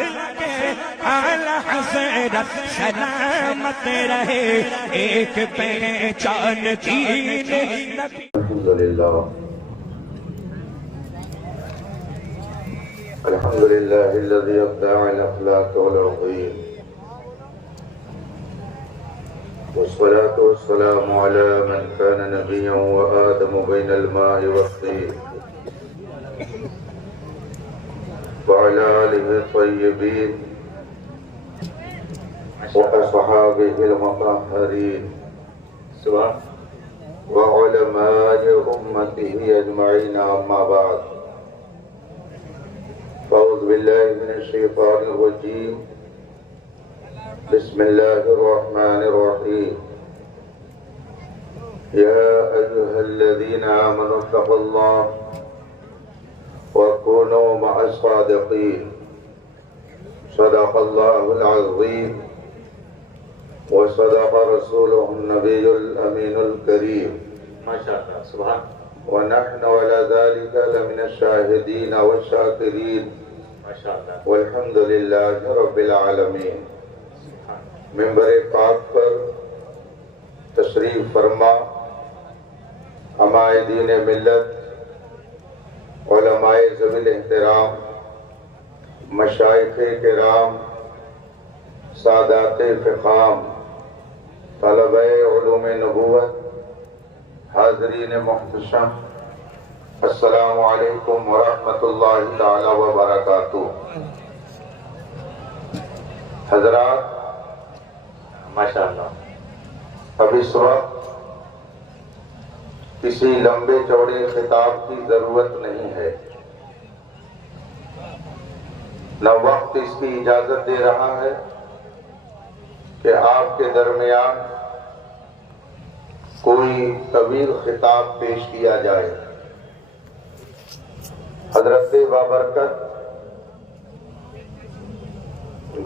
نسل کے اعلی حضرت سلامت رہے، ایک پہچان دین نبی۔ الحمدللہ الحمدللہ الذي ابدع الاخلاق والعقول، والصلاة والسلام على من كان نبيا وآدم بين الماء والطين، وعلى آله الطيبين وأصحابه المطهرين وعلماء أمته أجمعين، أما بعد، أعوذ بالله من الشيطان الرجيم، بسم الله الرحمن الرحيم، يا أيها الذين آمنوا اتقوا الله وكونوا مع الصادقين، صدق الله العظيم وصدق رسوله النبي الأمين الكريم، ما شاء الله، سبحان، ونحن على ذلك لمن الشاهدين والشاكرين، ما شاء الله، والحمد لله رب العالمين۔ منبر پاک پر تشریف فرما عمائدین ملت، علماء ذوی الاحترام، مشائخ کرام، سادات فخام، طلبہ علوم نبوت، حاضرین محتشم، السلام علیکم ورحمۃ اللہ تعالی وبرکاتہ۔ حضرات، ماشاء اللہ، اب اس وقت کسی لمبے چوڑے خطاب کی ضرورت نہیں ہے، نہ وقت اس کی اجازت دے رہا ہے کہ آپ کے درمیان کوئی طویل خطاب پیش کیا جائے۔ حضرت بابرکت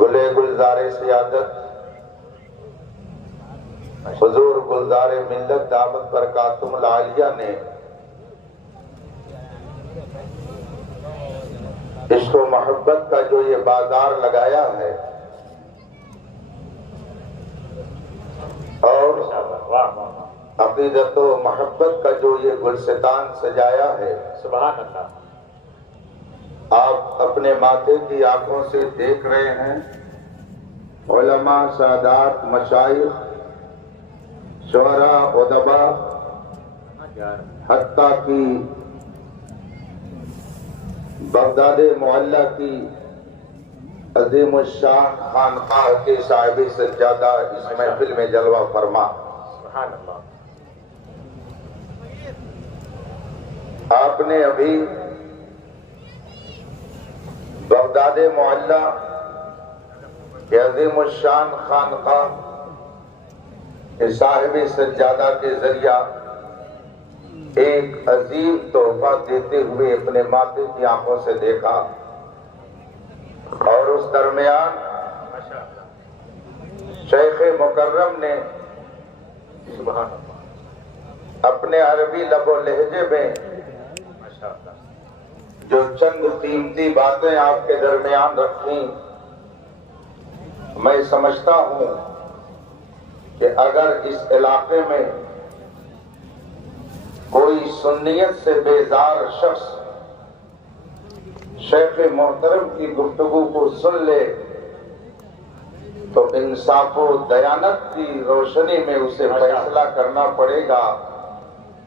گلے گلزار سیادت حضور گلزار ملت دامت برکاتہم العالیہ نے عشق و محبت کا جو یہ بازار لگایا ہے اور عقیدت و محبت کا جو یہ گلستان سجایا ہے، سبحان اللہ، آپ اپنے ماتھے کی آنکھوں سے دیکھ رہے ہیں۔ علماء، سادات، مشائخ، شعراء، ادباء، حتیٰ کی بغداد معلیٰ کی عظیم الشان خانقاہ کے صاحب سجادہ اس محفل میں جلوہ فرما۔ سبحان اللہ، آپ نے ابھی بغداد معلیٰ کے عظیم الشان خانقاہ کے صاحب سجادہ کے ذریعہ ایک عظیم تحفہ دیتے ہوئے اپنے ماتھے کی آنکھوں سے دیکھا، اور اس درمیان شیخ مکرم نے سبحان اللہ، اپنے عربی لب و لہجے میں ماشاء اللہ، جو چند قیمتی باتیں آپ کے درمیان رکھیں، میں سمجھتا ہوں کہ اگر اس علاقے میں کوئی سنیت سے بیزار شخص شیخ محترم کی گفتگو کو سن لے تو انصاف و دیانت کی روشنی میں اسے فیصلہ کرنا پڑے گا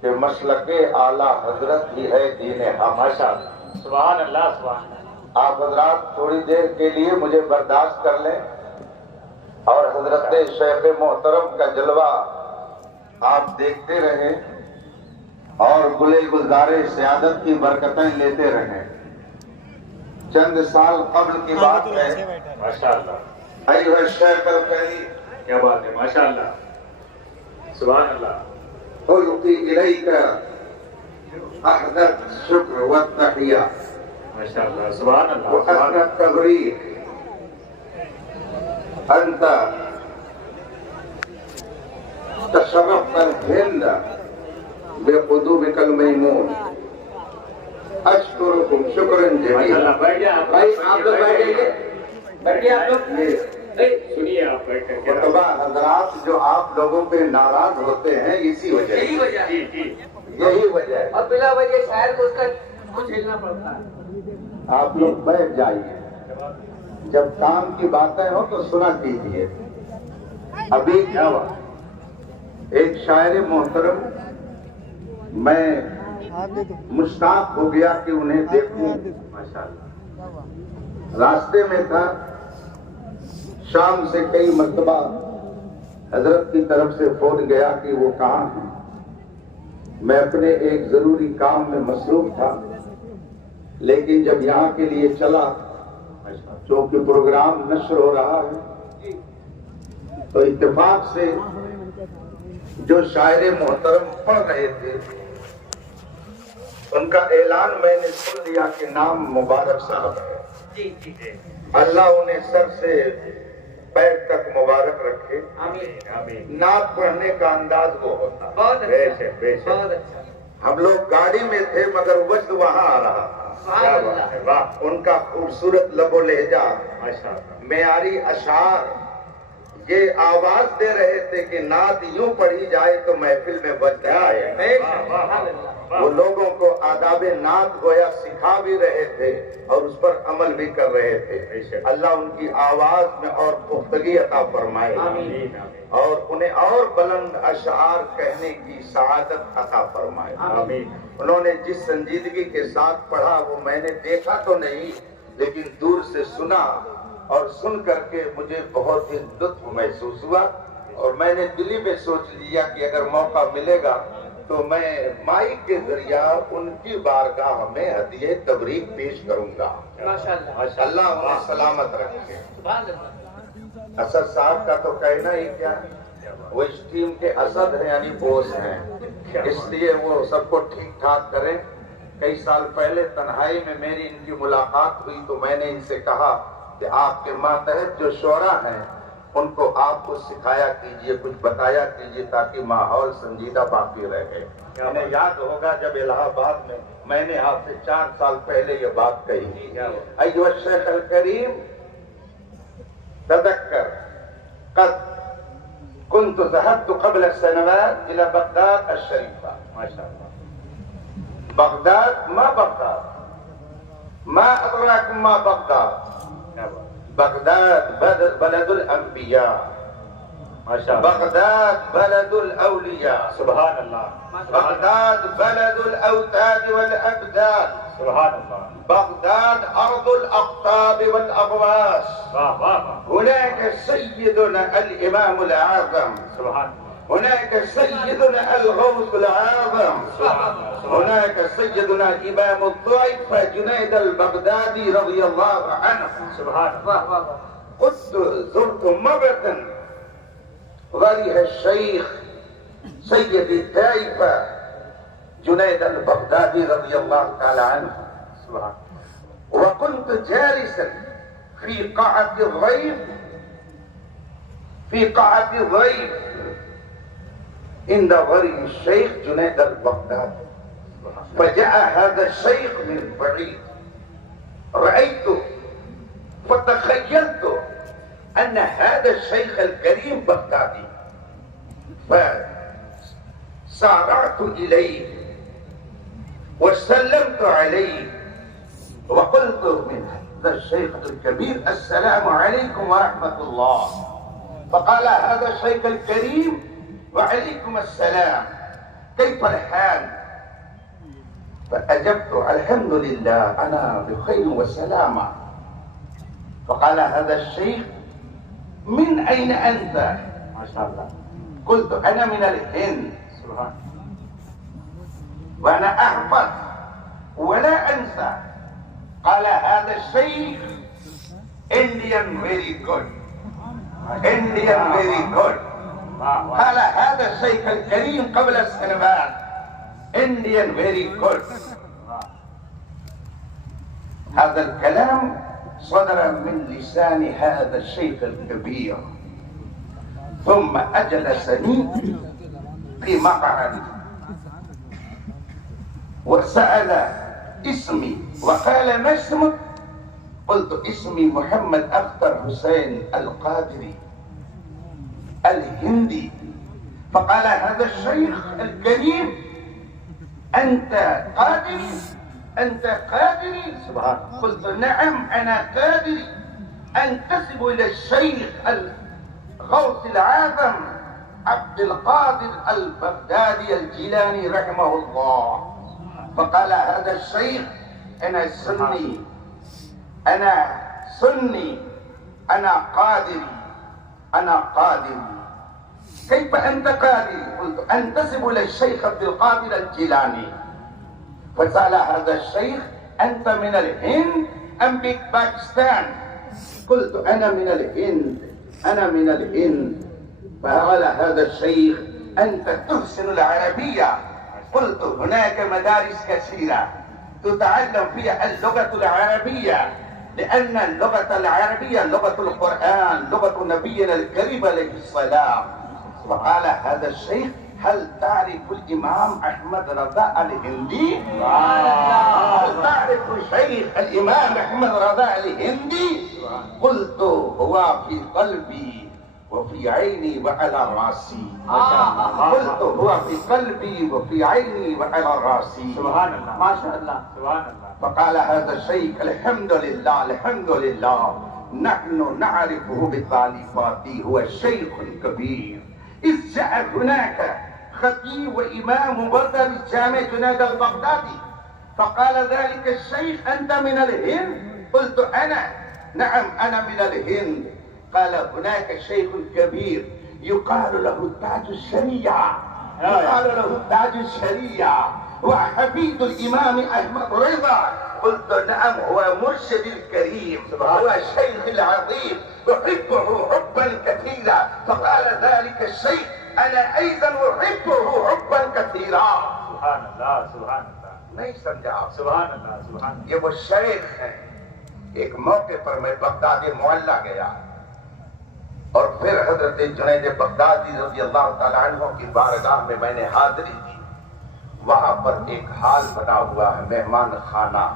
کہ مسلک اعلیٰ حضرت ہی ہے دین حق۔ ماشاء اللہ، سبحان اللہ، سبحان اللہ۔ آپ حضرات تھوڑی دیر کے لیے مجھے برداشت کر لیں اور حضرت شیخ محترم کا جلوہ آپ دیکھتے رہیں اور گلے گلزار سیادت کی برکتیں لیتے رہیں۔ چند سال قبل کی بات ہے، ماشاء اللہ، ایھا الشیخ الکریم، کیا بات ہے، ماشاء اللہ، سبحان اللہ، القی الیک احد الشکر والتحیہ ماشاء اللہ، سبحان اللہ، سبحان وأحد اللہ، التبریک، انت تشرفت الهند بقدومك الميمون، اشکرکم شکرا ماشاء جزیلا۔ اللہ، بیٹھ جائیں، بھائی آپ لوگ بیٹھیں گے، بیٹھیے آپ لوگ. سنیے آپ بیٹھ کر کے. خطبہ حضرات جو آپ لوگوں پہ ناراض ہوتے ہیں اسی وجہ سے. یہی وجہ ہے. جی جی یہی وجہ ہے. اور بلا وجہ شاعر کو اس کا کچھ ہلنا پڑتا ہے. آپ لوگ بیٹھ جائیے. جب کام کی باتیں ہو تو سنا کیجیے. ابھی کیا ہوا, ایک شاعر محترم, میں مشتاق ہو گیا کہ انہیں دیکھوں. ماشاءاللہ راستے میں تھا, شام سے کئی مرتبہ حضرت کی طرف سے فون گیا کہ وہ کہاں ہیں. میں اپنے ایک ضروری کام میں مصروف تھا, لیکن جب یہاں کے لیے چلا, چونکہ پروگرام نشر ہو رہا ہے, تو اتفاق سے جو شاعر محترم پڑھ رہے تھے ان کا اعلان میں نے سن لیا کہ نام مبارک صاحب ہے. جی جی جی. اللہ انہیں سر سے پیر تک مبارک رکھے. آمین آمین. نعت پڑھنے کا انداز وہ ہوتا. بہت بے اچھا شک بے شک. بہت اچھا. ہم لوگ گاڑی میں تھے مگر وجد وہاں آ رہا تھا. سبحان اللہ. واہ ان کا خوبصورت لب و لہجہ, ماشاء اللہ. معیاری اشعار یہ آواز دے رہے تھے کہ نعت یوں پڑھی جائے تو محفل میں بچ جائے. بے شک. سبحان اللہ. وہ لوگوں کو آداب نعت گویا سکھا بھی رہے تھے اور اس پر عمل بھی کر رہے تھے. اللہ ان کی آواز میں اور پختگی عطا فرمائے آمین. اور انہیں اور بلند اشعار کہنے کی سعادت عطا فرمائے. آمین. انہوں نے جس سنجیدگی کے ساتھ پڑھا وہ میں نے دیکھا تو نہیں, لیکن دور سے سنا, اور سن کر کے مجھے بہت ہی لطف محسوس ہوا. اور میں نے دلی میں سوچ لیا کہ اگر موقع ملے گا تو میں مائک کے ذریعہ ان کی بارگاہ میں ہدیہ تبریک پیش کروں گا. ماشاءاللہ. اللہ انہیں سلامت رکھے. سبحان اللہ. اسد صاحب کا تو کہنا ہی کیا, وہ اس ٹیم کے اسد ہیں یعنی بوس ہیں, اس لیے وہ سب کو ٹھیک ٹھاک کریں. کئی سال پہلے تنہائی میں میری ان کی ملاقات ہوئی تو میں نے ان سے کہا کہ آپ کے ماتحت جو شعراء ہیں ان کو آپ کو سکھایا کیجئے, کچھ بتایا کیجئے تاکہ ماحول سنجیدہ باقی رہے. انہیں یاد ہوگا جب الہ آباد میں نے آپ سے 4 سال پہلے یہ بات کہی. ایھا الشیخ الکریم تذکر قد كنت ذهبت قبل سنوات الى بغداد الشريفة. ماشاء الله. بغداد ما بغداد, ما أدراكم ما بغداد. بغداد بلد الأنبياء. ما شاء الله. بغداد بلد الأولياء. سبحان الله. بغداد بلد الأوتاد والأبدال. سبحان الله. بغداد أرض الأقطاب والأغواص. واہ واہ واہ. هناك سيدنا الإمام الأعظم. سبحان الله. هناك سيدنا الغوث الأعظم. هناك سيدنا إمام الطائفة جنيد البغدادي رضي الله عنه. سبحان الله. قلت زرت مرة ضريح الشيخ سيد الطائفة جنيد البغدادي رضي الله تعالى عنه. سبحان. وكنت جالسا في قاعة الضيف, في قاعة الضيف عند ضريح الشيخ جنيد البغدادي. فجاء هذا الشيخ من بعيد, رأيته فتخيلت أن هذا الشيخ الكريم بغدادي, فسارعت إليه وسلمت عليه وقلت من هذا الشيخ الكبير السلام عليكم ورحمة الله. فقال هذا الشيخ الكريم وعليكم السلام, كيف الحال؟ فأجبت الحمد لله أنا بخير وسلامة. فقال هذا الشيخ من أين أنت؟ ما شاء الله. قلت أنا من الهند. سبحان. وأنا أحفظ ولا أنسى. قال هذا الشيخ Indian very good. Indian very good. قال هذا الشيخ الكريم قبل السنوات Indian very good. هذا الكلام صدر من لسان هذا الشيخ الكبير, ثم أجلسني في مقعد وسأل اسمي وقال ما اسمك؟ قلت اسمي محمد أختر حسين القادري الهندي. فقال هذا الشيخ الكريم أنت قادري؟ أنت قادري؟ سبحان. قلت نعم أنا قادري، أنتسب إلى الشيخ الغوث العظم عبد القادر البغدادي الجيلاني رحمه الله. فقال هذا الشيخ أنا سني، أنا قادري، أنا قادري. كيف أنت قادري؟ قلت أنتسب إلى الشيخ عبد القادر الجيلاني. فسأل هذا الشيخ أنت من الهند أم باكستان؟ قلت أنا من الهند، أنا من الهند. فقال هذا الشيخ أنت تحسن العربية. قلت هناك مدارس كثيرة تتعلم فيها اللغة العربية، لأن اللغة العربية لغة القرآن، لغة نبينا الكريم عليه السلام. وقال هذا الشيخ هل تعرف الإمام أحمد رضا الهندي؟ هل تعرف شيخ الإمام أحمد رضا الهندي؟ قلت هو في قلبي وفي عيني وعلى راسي. قلت هو في قلبي وفي عيني وعلى راسي. سبحان الله ما شاء الله. سبحان الله. فقال هذا الشيخ الحمد لله الحمد لله نحن نعرفه بتعليفاته، هو شيخ كبير. إذ جاء هناك خطيب وإمام مبرر الجامع جنيد البغدادي، فقال ذلك الشيخ أنت من الهند؟ قلت أنا نعم أنا من الهند. قال هناك شيخ كبير يقال له تاج الشريعة، يقال له تاج الشريعة وحفيد الإمام أحمد رضا. قلت نعم هو مرشد الكريم، هو الشيخ العظيم أحبه حبا كثيرا. فقال ذلك الشيخ أنا أيضا أحبه حبا كثيرا. سبحان الله سبحان اللہ. نہیں سمجھا آپ؟ سبحان اللہ سبحان اللہ. یہ وہ شیخ ہیں. ایک موقع پر میں بغداد معلّہ گیا اور پھر حضرت جنید بغدادی رضی اللہ تعالیٰ عنہ کی بارگاہ میں نے حاضری دی. وہاں پر ایک حال بنا ہوا ہے مہمان خانہ،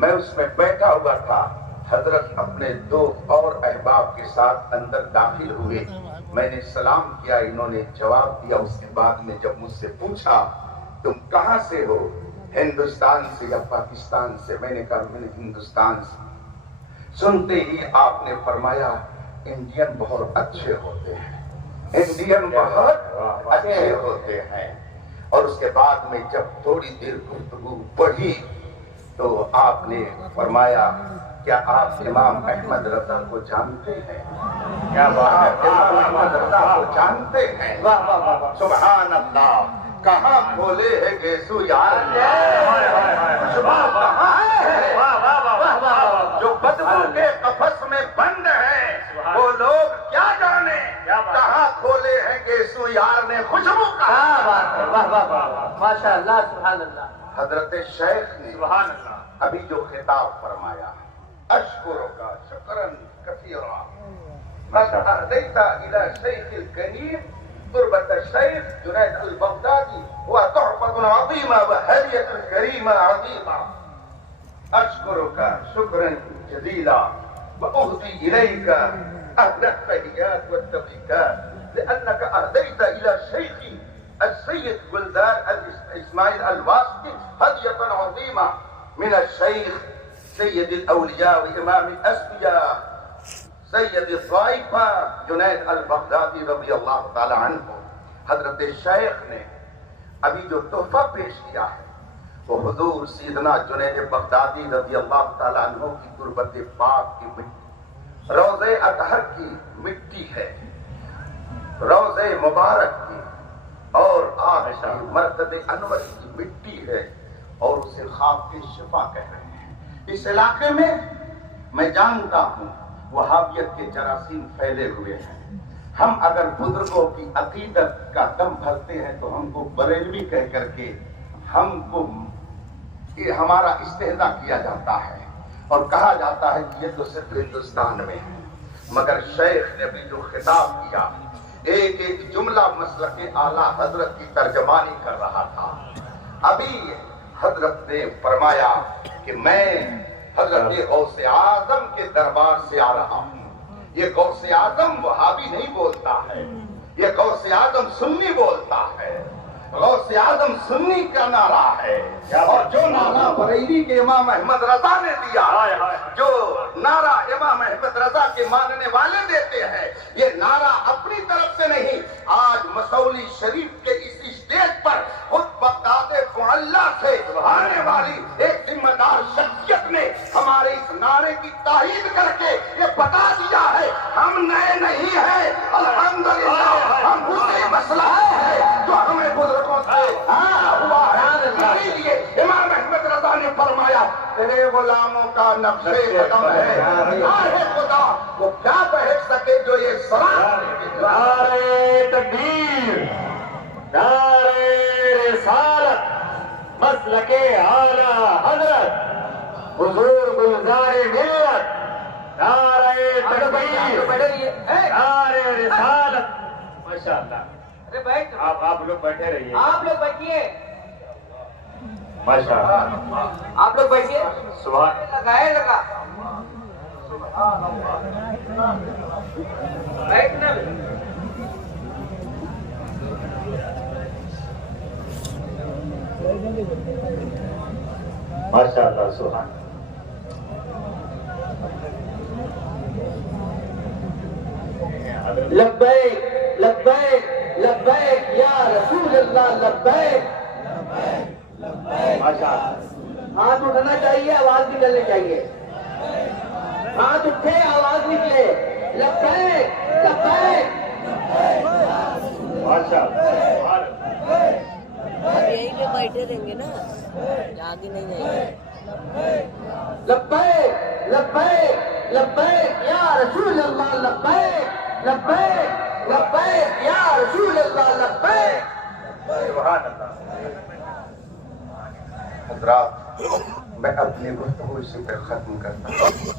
میں اس میں بیٹھا ہوا تھا. حضرت اپنے دو اور احباب کے ساتھ اندر داخل ہوئے. میں نے سلام کیا، انہوں نے جواب دیا. اس کے بعد میں جب مجھ سے پوچھا تم کہاں سے ہو، ہندوستان سے یا پاکستان سے؟ میں نے کہا میں ہندوستان سے. سنتے ہی آپ نے فرمایا انڈین بہت اچھے ہوتے ہیں، انڈین بہت اچھے ہوتے ہیں. اور اس کے بعد میں جب تھوڑی دیر گفتگو بڑھی تو آپ نے فرمایا کیا آپ امام احمد رضا کو جانتے ہیں؟ کیا بات ہے، امام احمد رضا کو جانتے ہیں؟ سبحان اللہ. کہاں کھولے ہے گیسو یار نے، جو بدبو کے قفس میں بند ہے وہ لوگ کیا جانے کہاں کھولے ہیں گیسو یار نے خوشبو کا. ماشاء اللہ سبحان اللہ. حضرت شیخ نے سبحان اللہ. ابھی جو خطاب فرمایا اشکرک شکرا کثیرا قد اهدیت الى الشیخ الکریم تربت الشیخ جنید البغدادی وتحفة عظیمة وهدیة کریمة عظیمة. اشکرک شکرا جزیلا واهدی الیک اهل التحیات والتبریکات لانك اهدیت الى الشیخ السيد گلدار اسماعیل الواسطی هدیة عظیمة من الشيخ سيد الأولياء وإمام الأسفياء سيد الطائفة جنید البغدادی رضی اللہ تعالی عنہ. حضرت شیخ نے ابھی جو تحفہ پیش کیا ہے وہ حضور سیدنا جنید بغدادی رضی اللہ تعالی عنہ کی تربت پاک کی مٹی، روضہ اطہر کی مٹی ہے، روضہ مبارک کی اور آپ کی مرتد انور کی مٹی ہے، اور اسے خواب کی شفا کہہ رہے ہیں. اس علاقے میں جانتا ہوں وہابیت کے جراثیم پھیلے ہوئے ہیں. ہم اگر بزرگوں کی عقیدت کا دم بھرتے ہیں تو ہم کو بریلوی کہہ کر کے ہم کو ہمارا استہزاء کیا جاتا ہے اور کہا جاتا ہے کہ یہ تو صرف ہندوستان میں ہے. مگر شیخ نے بھی جو خطاب کیا ایک ایک جملہ مسلک اعلیٰ حضرت کی ترجمانی کر رہا تھا. ابھی حضرت نے فرمایا کہ میں حضرت غوث اعظم کے دربار سے آ رہا ہوں. یہ غوث اعظم وہابی نہیں بولتا ہے، یہ غوث اعظم سنی بولتا ہے. غوث اعظم سنی کا نعرہ ہے، اور جو نعرہ بریلی کے امام احمد رضا نے دیا، جو نعرہ امام احمد رضا کے ماننے والے دیتے ہیں، یہ نعرہ اپنی طرف سے نہیں. آج مسولی شریف کے اس اسٹیج پر خود بغداد معلیٰ سے آنے والی ایک ذمہ دار شخصیت نے ہمارے اس نعرے کی تائید کر کے یہ بتا دیا ہے ہم نئے نہیں ہیں، الحمدللہ ہم اسی مسئلہ ہے جو ہمیں بزرگوں سے ہوا ہے. اسی لیے امام احمد رضا نے فرمایا تیرے غلاموں کا نقش قدم ہے، راہ خدا وہ کیا بہت سکے جو یہ سرات. نعرے تکبیر، نعرے رسالت، مسلک اعلیٰ حضرت حضور گلزار ملت، نعرے تکبیر، نعرے رسالت. ماشاءاللہ. ارے بیٹھ، آپ لوگ بیٹھے رہیے. آپ لوگ بیٹھیے، ماشاءاللہ. آپ لوگ بیٹھیے. سبحان لگائے لگا بیٹھنا. ماشاءاللہ. سبحان. لبیک لبیک لبیک یا رسول اللہ، لبیک. ماشاءاللہ. ہاتھ اٹھنا چاہیے، آواز نکلنی چاہیے. ہاتھ اٹھے آواز نکلے. لبیک لبیک. ماشاءاللہ. اب یہی پہ بیٹھے رہیں گے نا، آگے نہیں جائیں گے. لبیک لبیک لبیک یا رسول اللہ، لبیک لبیک لبیک یا رسول اللہ، لبیک. سبحان اللہ. حضرات، میں اپنی گفتگو اسی پہ ختم کرتا ہوں.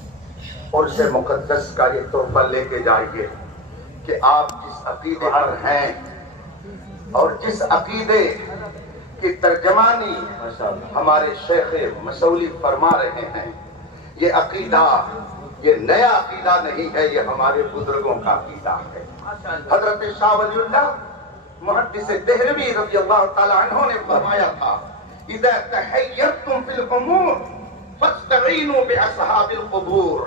اور سے مقدس کا یہ تحفہ لے کے جائیے کہ آپ جس عقیدے پر ہیں اور جس عقیدے کی ترجمانی ہمارے شیخ مسولی فرما رہے ہیں، یہ عقیدہ یہ نیا عقیدہ نہیں ہے، یہ ہمارے بزرگوں کا عقیدہ ہے. حضرت شاہ ولی اللہ محدث دہلوی رضی اللہ تعالیٰ عنہ نے فرمایا تھا اذا تحیرتم فی الامور فاستعینوا باصحاب القبور.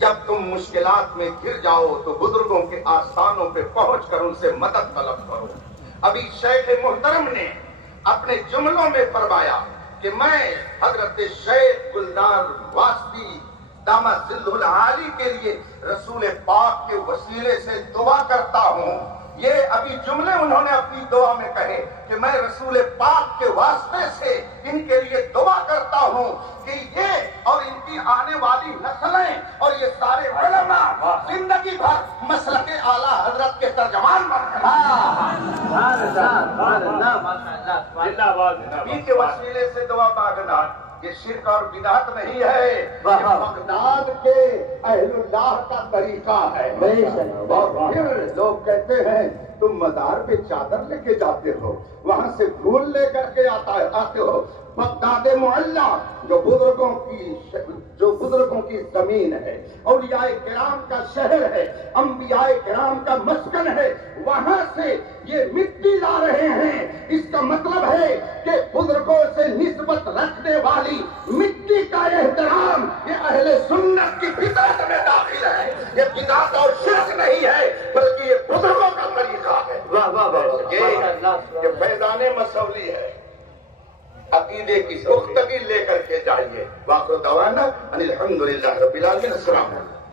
جب تم مشکلات میں گر جاؤ تو بزرگوں کے آستانوں پہ پہنچ کر ان سے مدد طلب کرو. ابھی شیخ محترم نے اپنے جملوں میں فرمایا کہ میں حضرت شیخ گلزار واسطی دامت ظلہ العالی کے لیے رسول پاک کے وسیلے سے دعا کرتا ہوں. یہ ابھی جملے انہوں نے اپنی دعا میں کہے کہ میں رسول پاک کے واسطے سے ان کے لیے دعا کرتا ہوں کہ یہ اور ان کی آنے والی نسلیں اور یہ سارے علماء زندگی بھر مسلک اعلیٰ حضرت کے ترجمان بن جائیں. کے وسیلے سے دعا مانگنا یہ شرک اور بدعت نہیں ہے، یہ بغداد کے اہل اللہ کا طریقہ ہے. اور پھر لوگ کہتے ہیں تم مزار پہ چادر لے کے جاتے ہو، وہاں سے پھول لے کر کے آتے ہو. بغداد معلیٰ جو بزرگوں کی زمین ہے، اولیاء کرام کا شہر ہے، انبیاء کرام کا مسکن ہے، وہاں سے یہ مٹی لا رہے ہیں. اس کا مطلب ہے کہ بزرگوں سے نسبت رکھنے والی مٹی کا احترام یہ اہل سنت کی فطرت میں داخل ہے. یہ بدعت اور شرک نہیں ہے بلکہ یہ بزرگوں کا طریقہ ہے. یہ فیضان مسولی ہے. عقیدے کی پختگی لے کر کے جائیے. واخر دعوانا ان الحمدللہ رب العالمین. السلام علیکم.